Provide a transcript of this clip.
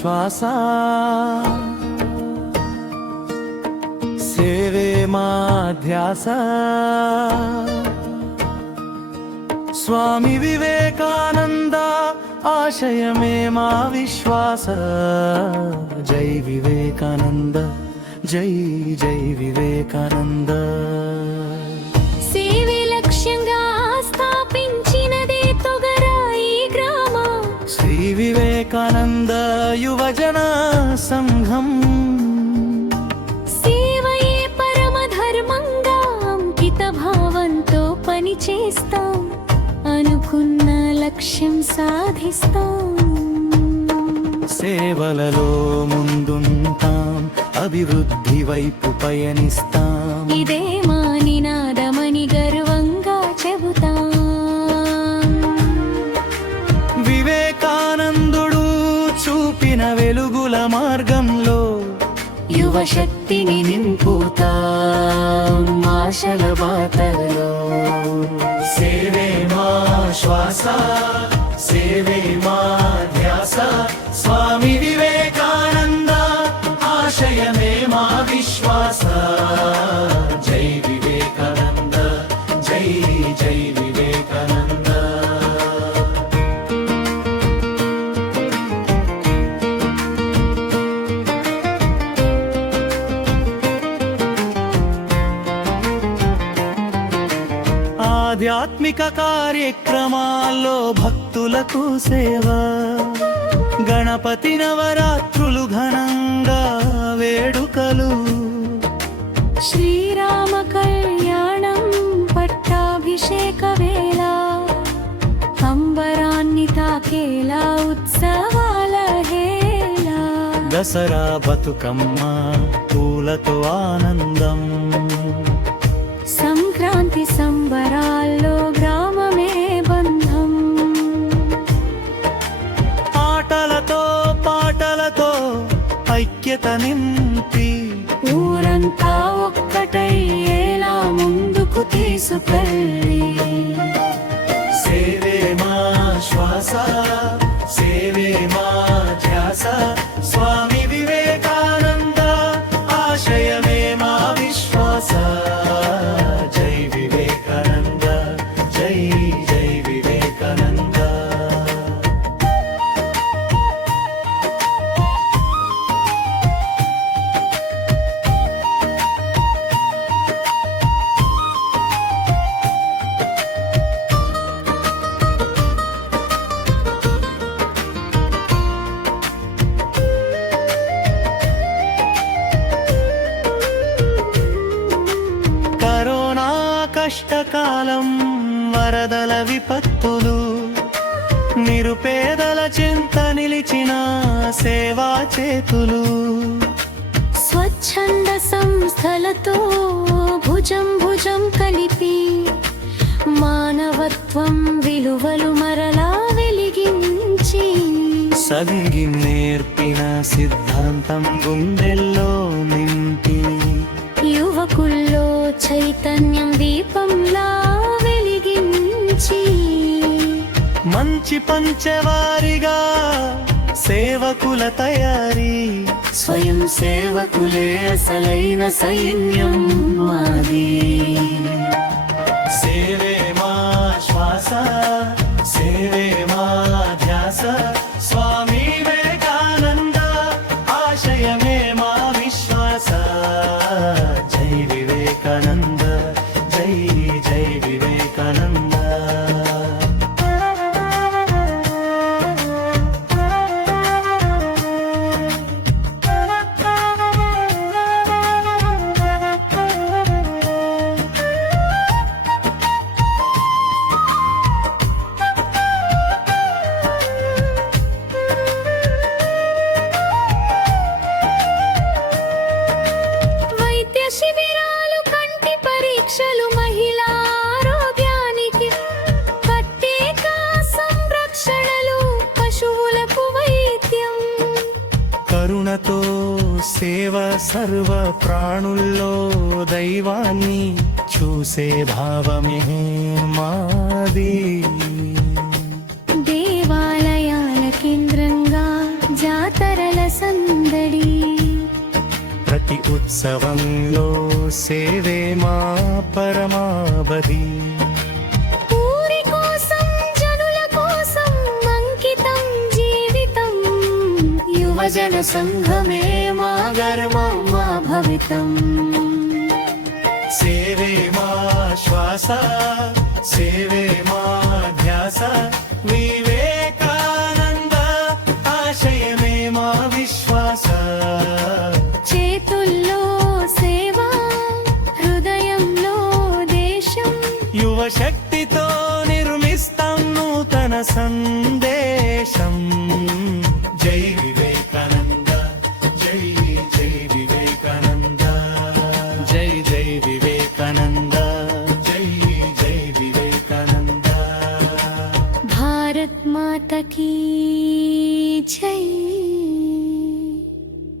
విశ్వాస సేవే మా ధ్యాస స్వామి వివేకానంద ఆశయమే మా విశ్వాస జై వివేకానంద జై జై వివేకానంద సేవే లక్ష్యంగా స్థాపించినదే తొగరాయి గ్రామం శ్రీ వివేకానంద యువజన సంఘం సేవయే పరమ ధర్మంగా అంకిత భావంతో పనిచేస్తాం అనుకున్న లక్ష్యం సాధిస్తాం సేవలలో ముందుంటాం అభివృద్ధి వైపు పయనిస్తాం ఇదే మా నినాదమని గర్వంగా చెబుతాం వివేకానందుడు చూపిన వెలుగుల మార్గంలో యువ శక్తిని నింపుతాం ఆశల బాటలో సేవే మా శ్వాస సేవే మా ధ్యాస స్వామి వివేకానంద ఆశయమే మా విశ్వాస జై వివేకానంద జై జై వివేకానంద ఆధ్యాత్మిక కార్యక్రమాల్లో భక్తులకు సేవ గణపతి నవరాత్రులు ఘనంగా వేడుకలు శ్రీరామ కళ్యాణం పట్టాభిషేక వేళ అంబరాన్ని తాకేలా ఉత్సవాల హేళ దసరా బతుకమ్మ పూలతో ఆనందం సంక్రాంతి సంబరాల్లో గ్రామమే బంధం ఆటలతో పాటలతో ఐక్యత నింపి ఊరంతా ఒక్కటయ్యేలా ముందుకు తీసుకెళ్ళి సేవే మా శ్వాస సేవే మా ధ్యాస స్వామి వివేకానంద ఆశయమే మా విశ్వాస జై వివేకానంద జై జై వివేకానంద కరోనా కష్టకాలం వరదల విపత్తులు నిరుపేదల చింత నిలిచిన సేవా చేతులు స్వచ్ఛంద సంస్థలతో భుజం భుజం కలిపి మానవత్వం విలువలు మరలా వెలిగించి సంగి నేర్పిన సిద్ధాంతం గుండెల్లో నింపి యువకుల్లో చైతన్యం దీపంలా వెలిగించి మంచి పంచవారిగా సేవకుల తయారీ స్వయం సేవకులే అసలైన సైన్యం మాది సేవే మా శ్వాస సేవే మా ధ్యాస స్వామి వివేకానంద ఆశయమే మా విశ్వాస జై వివేకానంద జై జై వివేకానంద వైద్య శిబిరాలు కంటి పరీక్షలు మహిళా ఆరోగ్యానికి ప్రత్యేక సంరక్షణలు పశువులకు వైద్యం కరుణతో సేవ సర్వ ప్రాణుల్లో దైవాన్ని చూసే భావమే మాది దేవాలయాల కేంద్రంగా జాతర ప్రజల సందడి ప్రతి ఉత్సవంలో సేవే మా పరమావధి ఊరి కోసం జనుల కోసం అంకితం జీవితం యువజన సంఘమే మా గర్వం మా భవితం సేవే మా శ్వాస సేవే మా ధ్యాస వివేకానంద ఆశయమే మా విశ్వాస చేతుల్లో సేవ హృదయంలో దేశం యువ శక్తితో నిర్మిస్తాం నూతన సందేశం జై వివేకానంద జై జై వివేకానంద జై జై వివేకానంద జై జై వివేకానంద भारत माता की जय